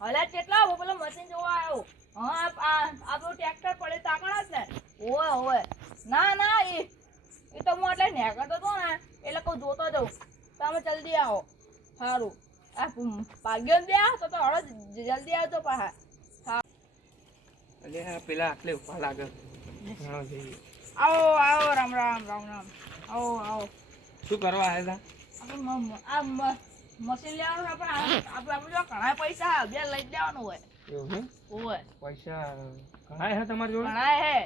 હલા કેટલા હું પેલો મશીન જોવા આવ્યો. હા આપણું ટ્રેક્ટર પડે તાકણ જ ને. ઓય ના એ તો હું એટલે નેકળતો હતો ને એટલે કહું જોતો જાઉં. તમે જલ્દી આવો. સારું આ ભાગ્યો દે તો હળો જલ્દી આવજો પાછા. હા અલે પેલા આટલે ઉભા લાગે. આવો રામ આવો. શું કરવા આવ્યા આ મશીન લેવાનું આપણે જો ઘણા પૈસા બે લઈ દેવાનું હોય. એવું હોય પૈસા ઘણા હે તમારી જોડે? ઘણા હે.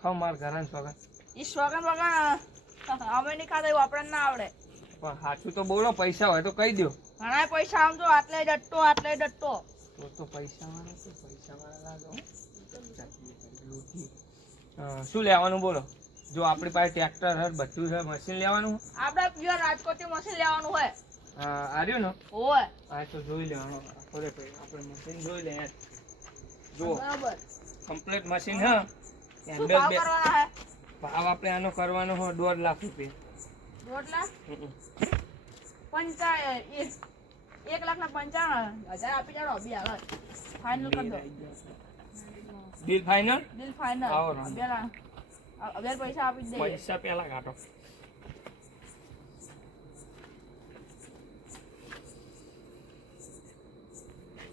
ખાવ માર ઘરના સોગન. ઈ સોગન વગર અમે નહીં ખાતા એવું આપણને ના આવડે. પણ સાચું તો બોલો, પૈસા હોય તો કહી દો. ઘણા પૈસા આમ તો આટલે ડટ્ટો. તો પૈસા વાળા લાગો. શું લેવાનું બોલો? જો આપણી પાસે ટ્રેક્ટર હે, બધું છે, મશીન લેવાનું. આપણે પ્યોર રાજકોટથી મશીન લેવાનું હોય. આ રહ્યું ને? હોય. આ તો જોઈ લેવાનું. આપણે મશીન જોઈ લે. જો બરાબર કમ્પ્લીટ મશીન હે. શું ભાવ કરવાના હે? ભાવ આપણે આનો કરવાનો હોય 1.5 લાખ રૂપિયા. 1.5 લાખ? 1,95,000 આપી જાણો. અભી હાલ ફાઇનલ કરી દો. Bill final? Bill final. અબે પૈસા આપી દે. પૈસા પેલા કાઢો.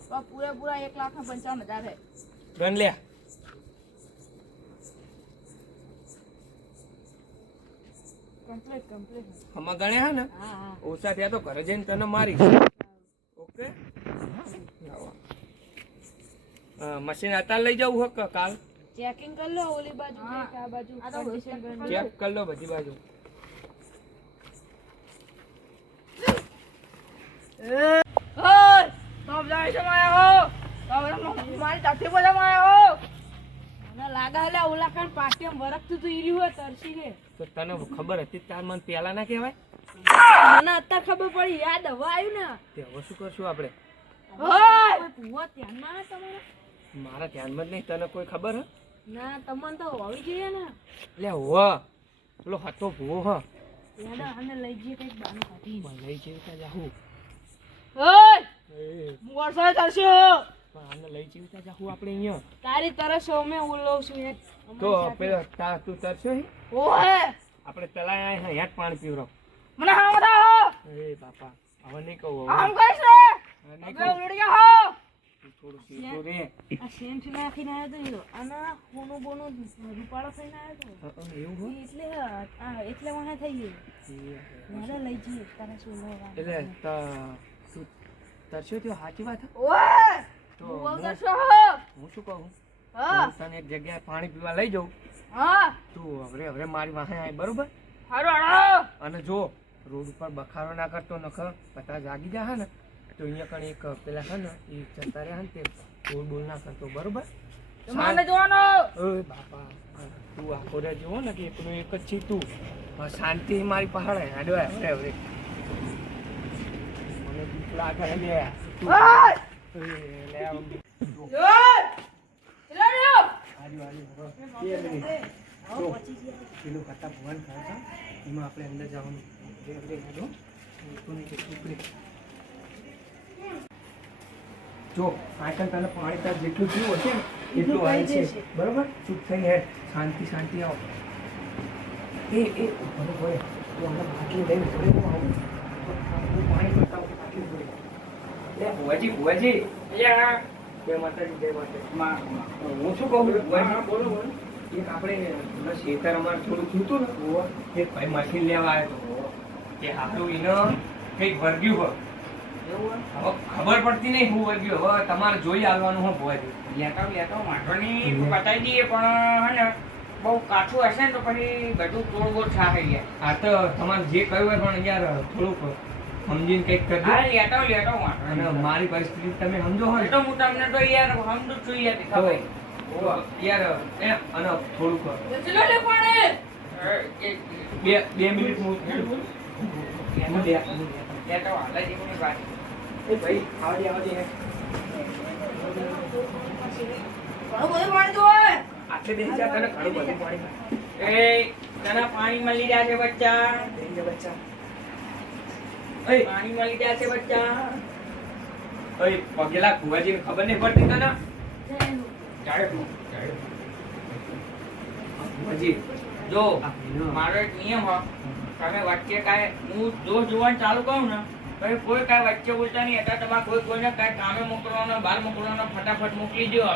તો પૂરેપૂરા 1,95,000 હે. ગણ લે. કમ્પ્લીટ હમણાં ગણ્યા હે ને? હા ઓછા થયા તો ઘરે જઈને તને મારી. ઓકે મશીન અત્યારે લઈ જવું હો કે કાલ? ચેકિંગ કરી લો. ઓલી બાજુ આ બાજુ ચેક કરી લો બધી બાજુ. મારી તાથી બધા માયા મને લાગે હલે ઓલા કાન પાટિયમ વરખતું તો ઈરી હોય તરસી રે. તો તને ખબર હતી તાર મને પેલા ના કહેવાય? મને અત્યારે ખબર પડી. યાદ હવે આવ્યું ને. તે હવે શું કરશું આપણે? ભૂવા ધ્યાનમાં હે તમારા? મારા ધ્યાનમાં જ નહીં. તને કોઈ ખબર હે? ના તમને તો હોવી જોઈએ ને. એટલે હોવા પેલો હતો ભૂવો હ. યાદ આને લઈ જઈએ કઈક બાનું કાઢી. લઈ જઈએ ત્યાં જાહું. વરસાદ થશે. આને લઈ જઈએ ત્યાં જાહું આપણે અહીંયા. તારી તરસ મેં ઉલો છું એક. તો પેલો તું તરશો હી? ઓહે આપણે તલાય આય હેઠ પાણી પીવરો. મને હા બતાવો. એ બાપા હવે નહીં કહું. આમ કઈશ રે. હવે ઉડી ગયા હો. થોડું સીધું રે. આ સેમ થી નાખીને આવ્યો તો આના કોનો બોનો રૂપાળો થઈને આવ્યો તો. એવું હોય એટલે વહા થઈ ગયું. મારે લઈ જઈએ તારે શું લેવા. એટલે તું તરસ્યો તો સાચી વાત. ઓય તો હું શું કહું? તને એક જગ્યાએ પાણી પીવા લઈ જાઉં. હા તું હવે મારી વાહે આય બરોબર? હારું. અને જો રોડ ઉપર બખારો ના કરતો નખર બધા જાગી જા હે ને તો અહીંયા કણ એક પેલા છે ને એ જતા રહ્યા ને તે બોલ ના કરતો બરોબર? મને જોવાનો. ઓય બાપા તું આખો રે જોવો ને કે એકનું એક જ છે તું. શાંતિ મારી પહાડે હાડવા હવે મને બીક લાગે લે. લે આમ પેલું ખાતા ભવન ખાતા એમાં આપણે અંદર જવાનું. જો આટલ તને પાણી તાર જેટલું પીવું હશે ને એટલું આવી છે બરોબર? ચૂપ થઈને હેડ. શાંતિ આવો. એ બરોબર તું આને બાટલી લઈને ઘરે હું આવું પાણી પીતા બાટલી જોડે. લે ભુવાજી જય માતાજી. હું શું કહું બોલો એક આપણે ખેતર અમારે થોડું થયું ને એક ભાઈ મશીન લેવા આવ્યો હતો કે આપણું એને કંઈક વર્ગ્યું હોય. હવે ખબર પડતી નહીં હું વર્ગ્યું. હવે તમારે જોઈ આવવાનું હોય ભુવાજી. લેતો વાંધોની બતાવી દઈએ પણ હે ને બહુ કાચું હશે ને તો પછી બધું તોડબોડ થાય યાર. આ તો તમારે જે કહ્યું હોય પણ યાર થોડુંક સમજીને કંઈક કરજો. હા લેતો વાંધો. અને મારી પરિસ્થિતિ તમે સમજો હોય તો હું તમને તો યાર સમજુ છું યાર ખબર યાર અને થોડુંક ચલો લે પાણી. 2 મિનિટ હું લેતો હાલે જેવું વાત. એ ભાઈ આવજે ઘણું બધું પાણી જોવે. આટલે બેસી જા. તને ઘણું બધું પાણી એ તને પાણી મળી રહ્યા છે બચ્ચા. બચ્ચા પાણી મળી રહ્યા છે બચ્ચા. ઓય પગેલા ભુવાજીને ખબર નહીં પડતી તને ચાલે તું, ચાલે. ભુવાજી જો આ ભીનો. મારો એક નિયમ હ તમે વચ્ચે કાંઈ હું જો જોવાનું ચાલુ કરું ને પછી કોઈ કાંઈ વચ્ચે બોલતા નહીં એટલે તમારે કોઈને કાંઈ કામે મોકલવાનો બહાર મોકલવાનો ફટાફટ મોકલી દો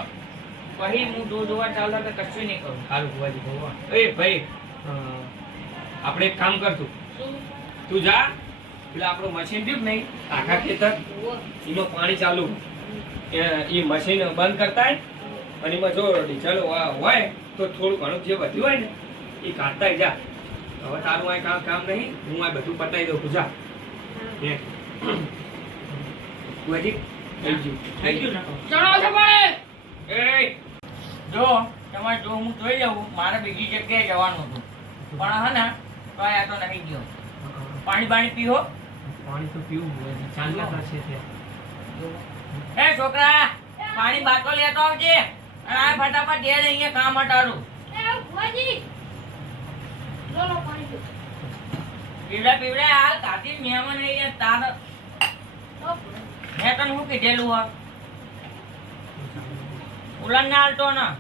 પછી હું જો જોવાનું ચાલુ થાય તો કશું નહીં કરું. સારું ભુવાજી ભગવાન એ ભાઈ આપણે એક કામ કરતું તું જા પેલા આપણું મશીન રહ્યું નહીં આખા ખેતર એમાં પાણી ચાલુ એ મશીન બંધ કરતા અને એમાં જો ડીઝલ હોય તો થોડું ઘણું જે વધ્યું હોય ને એ કાઢતા જા હવે તારું આ કામ નહીં હું આ બધું પતાવી દઉં તું જા હે ભુવાજી થઈ ગયું ને ચણો છે પણ એ જો તમારે જો હું જોઈ લઉં મારે બીજી જગ્યાએ જવાનું હતું પણ હે ને તો આ તો નહીં ગયો પાણી બાણી પીવો પાણી તો પીવું ભુવાજી ચાલ્યા છે ત્યાં એ છોકરા પાણી બાટલો લેતો આવજે અને આ ફટાફટ દે અહીંયા કામ હટાડું પીવડા પીવડા હાલ કાઢી મહેમાન અહીંયા તાર મેં તને શું કીધેલું હા ઉલન ના હાલતો ના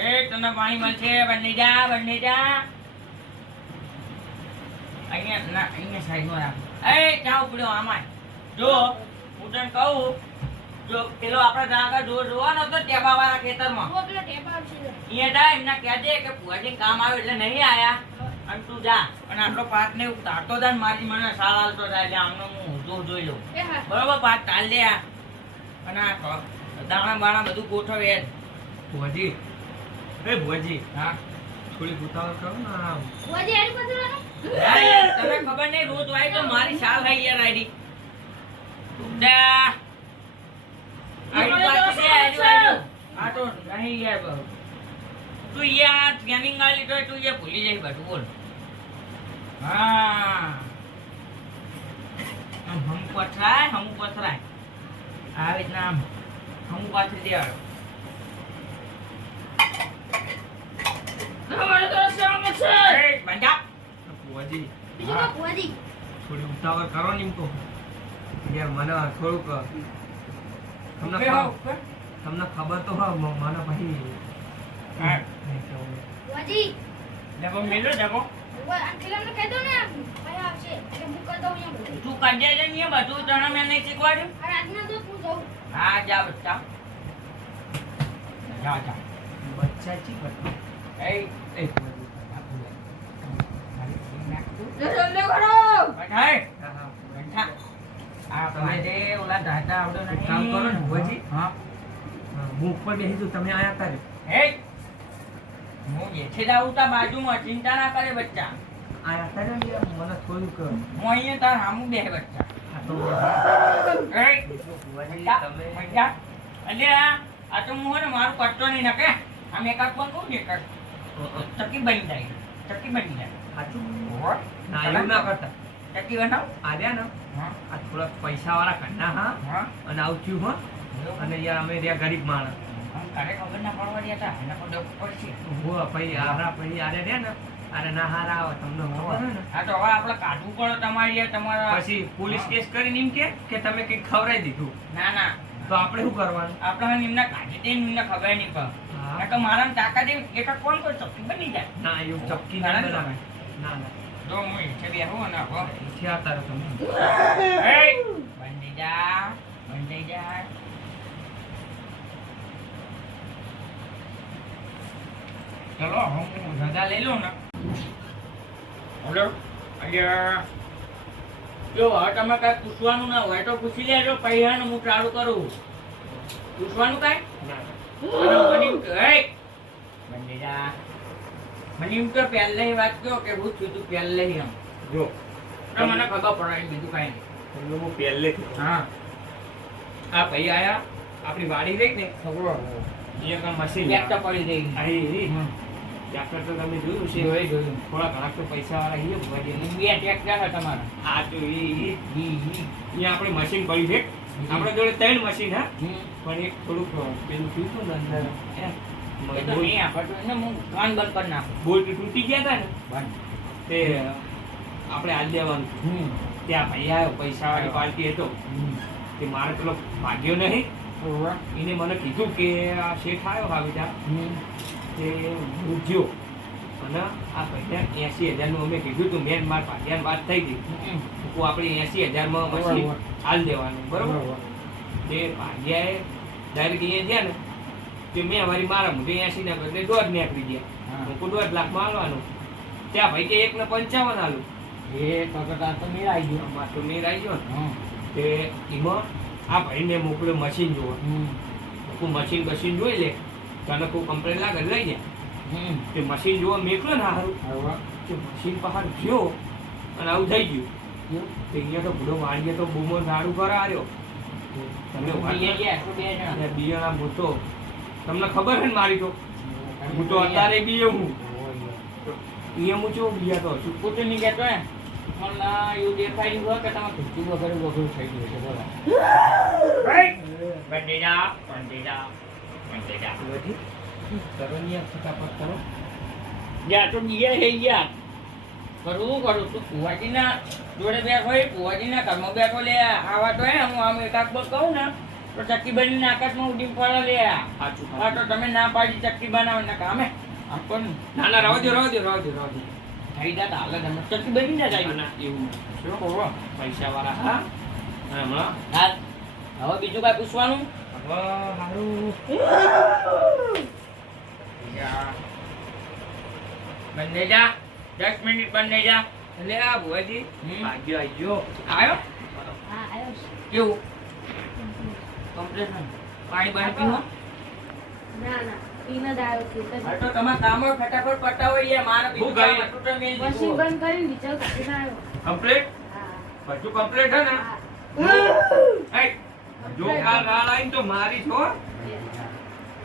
એ તને પાણી મળશે બંને જા અહીંયા ના અહીંયા સાઈડમાં રાખ એ ક્યાં ઉપડ્યો આમાં જો હું તને કહું જો પેલો આપણે આગળ જોવાનો હતો ટેબા વાળા ખેતરમાં અહીંયા જા એમને કહેજે કે ભુવાજી કામ આવે એટલે નહીં આયા અને તું જા અને આટલો પાક ને તારતો જા ને મારી મને સાલ હાલતો જાય એટલે આમનો હું જોઈ લઉં બરોબર પાક તાલ દે આ અને આ દાણા બાણા બધું ગોઠવે ભુવાજી એ ભુવાજી હા થોડી ઉતાવળ કરો ને આ તમે ખબર નહીં રોજ વાય તો મારી સાલ થઈ યાર આઈડી આ તો નહીં યાર બહુ તું યાર ટ્રેનિંગ આલી તો તું યાર ભૂલી જાય બધું બોલ હા હમ પથરાય આવી રીતના આમ હમ પાથરી દેવાડો ભુવાજી થોડી ઉતાવળ કરો ને એમ કહું યાર મને થોડુંક તમને ખબર તો હોય મને પછી ડબો મેલો ડબો તું કાઢ્યા છે ને બધું તને મેં નહીં શીખવાડ્યું હા જા બચ્ચા જા બચ્ચા જી એ એ કામ કરો ને ભુવાજી હું ઉપર બેસી જાઉં તમે આયા તારે બાજુમાં ચિંતા ના કરે બચ્ચા આયા તારે ને મને થોડુંક હું અહીંયા તાર સામું બે બચ્ચા આ તો ભુવાજી તમે આ તો હું મારું કટતો નહીં નાખે આમ એકાદ પણ કહું ને એકાદ ચક્કી બની જાય સાચું ના એવું ના કરતા ચક્કી બનાવ આર્યા ને આ થોડા પૈસા વાળા કન્ના હા અને આવું થયું હો અને યાર અમે રહ્યા ગરીબ માણસ તારે ખબર ના પડવા દે હતા એના પર ડબ પડશે હો પછી આરા પછી આરે રહ્યા ને અરે ના હારા આવે તમને ખબર હે ને હા તો હવે આપણે કાઢવું પડે તમારા પછી પોલીસ કેસ કરીને એમ કે તમે કંઈક ખવડાવી દીધું ના તો આપણે શું કરવાનું આપણે એમને કાઢી દે એમને ખબર નહીં પડે તો મારા તાકાત એક કોણ કોઈ ચક્કી બની જાય ના એવું ચક્કી ના બનાવે ના જો હું ઈચ્છે બેહું અને હવે ઈચ્છે આવતા રહો તમે બંધી જા ચલો હું રજા લઈ લઉં ને હલો જો હવે તમે કઈ પૂછવાનું ના હોય તો પૂછી લેજો પૈસાનું હું ચાલુ કરું પૂછવાનું કઈ મને એમ તો પહેલે વાત કહો કે હું છું તું પહેલે એમ જો તો મને ખબર પડે બીજું કઈ નહીં તમને હું પહેલેથી હા આ ભાઈ આયા આપણી વાડી રહી ને ખબર અહીંયા મશીન ટ્રેક્ટર પડી રહી ટ્રેક્ટર તો તમે જોયું છે જોયું થોડા ઘણા તો પૈસા વાળા અહીંયા ભુવાજી બે ટ્રેક્ટર છે તમારા આ તો અહીંયા આપણે મશીન પડ્યું છે આપણા જોડે 3 મશીન હા પણ એક થોડુંક પેલું થયું હતું ને અંદર એ તો નહીં આપણે એને હું કાન બંધ કરી નાખું બોલ્ટ તૂટી ગયા હતા ને બંધ તે આપણે હાલ દેવાનું ત્યાં ભાઈ આવ્યો પૈસાવાળી પાર્ટી હતો કે મારે પેલો ભાગ્યો નહીં એને મને કીધું કે આ શેઠ આવ્યો ભાવિતા તે રૂજ્યો અને આ ભાઈને 80,000 અમે કીધું હતું મેં મારા ભાગ્યાની વાત થઈ હતી તો આપણે 80,000 મશીન હાલ દેવાનું બરોબર તે ભાગ્યાએ ડાયરેક્ટ અહીંયા ગયા ને કે મેં અમારી મારા મોઢે 80 ના બદલે 1.5 નીકળી ગયા હું 1.5 લાખમાં હાલવાનું ત્યાં ભાઈ કે 1.55 હાલું એ તો મેળ આવી ગયો અમાર તો મેર આવી ગયો ને તે એમાં આ ભાઈને મોકલ્યો મશીન જોવા તું મશીન જોઈ લે તને કોઈ કમ્પ્લેન લાગે લઈ જાય તે મશીન જોવા મેકલો ને સારું તે મશીન બહાર ગયો અને આવું થઈ ગયું તે અહીંયા તો બુડો વાળીએ તો બૂમો ઝાડુ કરાવ્યો તમે બિયાણા મૂતો તમને ખબર છે ને મારી તો હું તો અત્યારે બી હું અહીંયા હું ચો બિયા તો છું પોતે નહીં કહેતો એમ પણ એવું દેખાયું હોય કે તમે ખુશી વગર વગર થઈ ગયું છે બોલા બંધેજા કરો ને ફટાફટ કરો યા તો બીયા થઈ ગયા કરું તું કુવાજીના જોડે બેઠો હોય કુવાજીના ઘરમાં બેઠો લે આવા તો હે હું આમ એકાક બસ કહું ને તો ચક્કી બનીને આકાશમાં ઉડી પડે લે હા તો તમે ના પાડી ચક્કી બનાવો ને કામે આપણ ના રાવજો થઈ જાય હાલે તમે ચક્કી બની ના જાય ના એવું શું કરો પૈસા વાળા હા હમણાં હાલ હવે બીજું કાંઈ પૂછવાનું હવે મારું બંને જા 10 મિનિટ બંને જા એટલે આ ભુવાજી ભાગ્યો આવ્યો હા આવ્યો છે. કેવું કમ્પ્લેટ પાણી પાણી પીવો ના પીને જ આવ્યો છે હા તો તમારા કામો ફટાફટ પટાવો યાર મારે બીજું હું ગઈ? કામ હતું તો મેલ મશીન દીધું. બંધ કરીને વિચાર કાઢીને આવ્યો કમ્પ્લીટ હા બધું કમ્પ્લીટ હે ને હા. એ જો કાલ રાળ આવીને તો મારી છો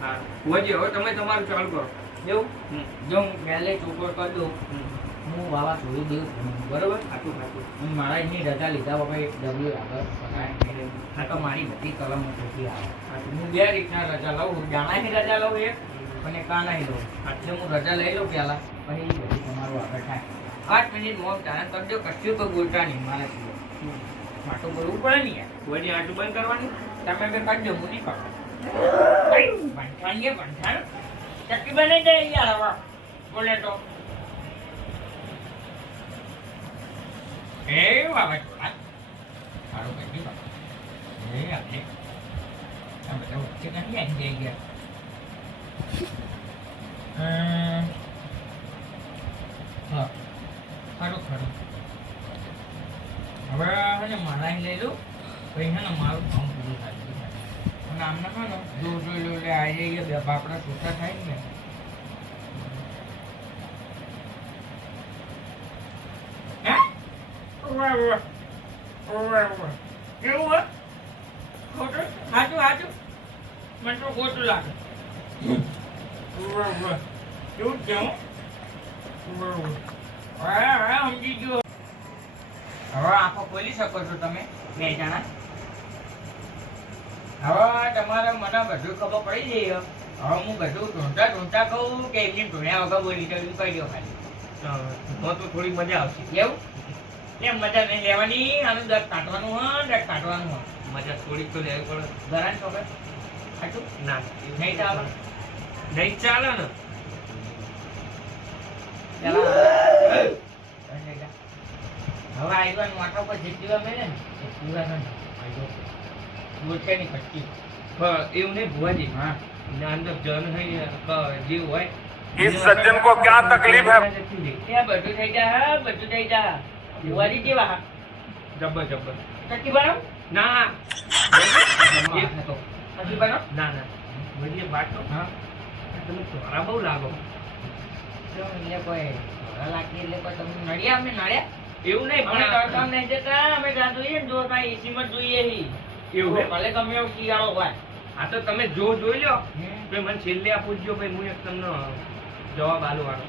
હા ભુવાજી હવે તમે તમારું ચાલુ કરો એવું જો હું પહેલે ચોપડ કરી દઉં હું વાવા છોડી દઉં બરોબર ખાતું હું મારા એની રજા લીધા વગર ડબલ્યુ આગળ પકાય આ તો મારી બધી કલમો થતી આવે હું બે રીતના રજા લઉં જાણાની રજા લઉં એક અને કાનાઈ લઉં એટલે હું રજા લઈ લઉં પહેલાં પછી એ બધી તમારું આગળ થાય 8 મિનિટ મોમ ધારણ કરજો કશું કોઈ બોલતા નહીં મારા સિવાય માટો બોલવું પડે ને યાર ભુવાજી આટલું બંધ કરવાની તમે બે કરજો હું નહીં કરતો બંધાણ ચક્કી બની જાય યાર હવે બોલે તો એ બાબા સારું કહી બાબા એ આપણે આ બધા વચ્ચે નથી આવી જઈ ગયા હા ખરું હવે હે મારા લઈ લઉં પછી હે ને મારું કામ પૂરું થાય અને આમને કહો ને જોઈ લો લે આવી જઈએ બે બાપડા છૂટા થાય ને કેવું હોય ખોટું સાચું મને તો ખોટું લાગે કેવું કેવું હવે સમજી ગયો હવે આંખો ખોલી શકો છો તમે બે જણા હવે તમારે મને બધું ખબર પડી જઈએ હવે હું બધું ઢોંઢા કહું કે એમની ઢોળ્યા વગર બોલી તો કહી દો ખાલી તો થોડી મજા આવશે એવું કેમ મજા નહીં લેવાની આનું દર્દ કાઢવાનું હોય દર્દ કાઢવાનું હોય મજા થોડીક તો લેવી પડે ઘણા છોકરા સાચું ના નહીં ચાલે નહીં ચાલે ને હવે આઈવાન માથા પર જેટલી વાર મેળે ને એ પૂરા ના બોલશે નહીં કચ્છી પણ એવું નહીં ભુવાજી હા એના અંદર જન હોય જીવ હોય इस सज्जन को क्या तकलीफ है એ બધું થઈ જાય ભુવાજી કેવા જબ્બર ચક્કી બનાવ ના ચક્કી બનાવ ના ભુવાજી બાટો હા તમે ચોરા બહુ લાગો એટલે કોઈ ઘોડા લાગી એટલે કોઈ તમને નડ્યા અમે નડ્યા એવું નહીં અમે પણ તડકામ નહીં જતા અમે ત્યાં જોઈએ ને જો કાંઈ એસી માં જોઈએ નહીં એવું હે? ભલે ગમે એવું શિયાળો હોય આ તો તમે જોઈ લો તો મને છેલ્લે આ પૂછજો ભાઈ હું એક તમને જવાબ આલવાનો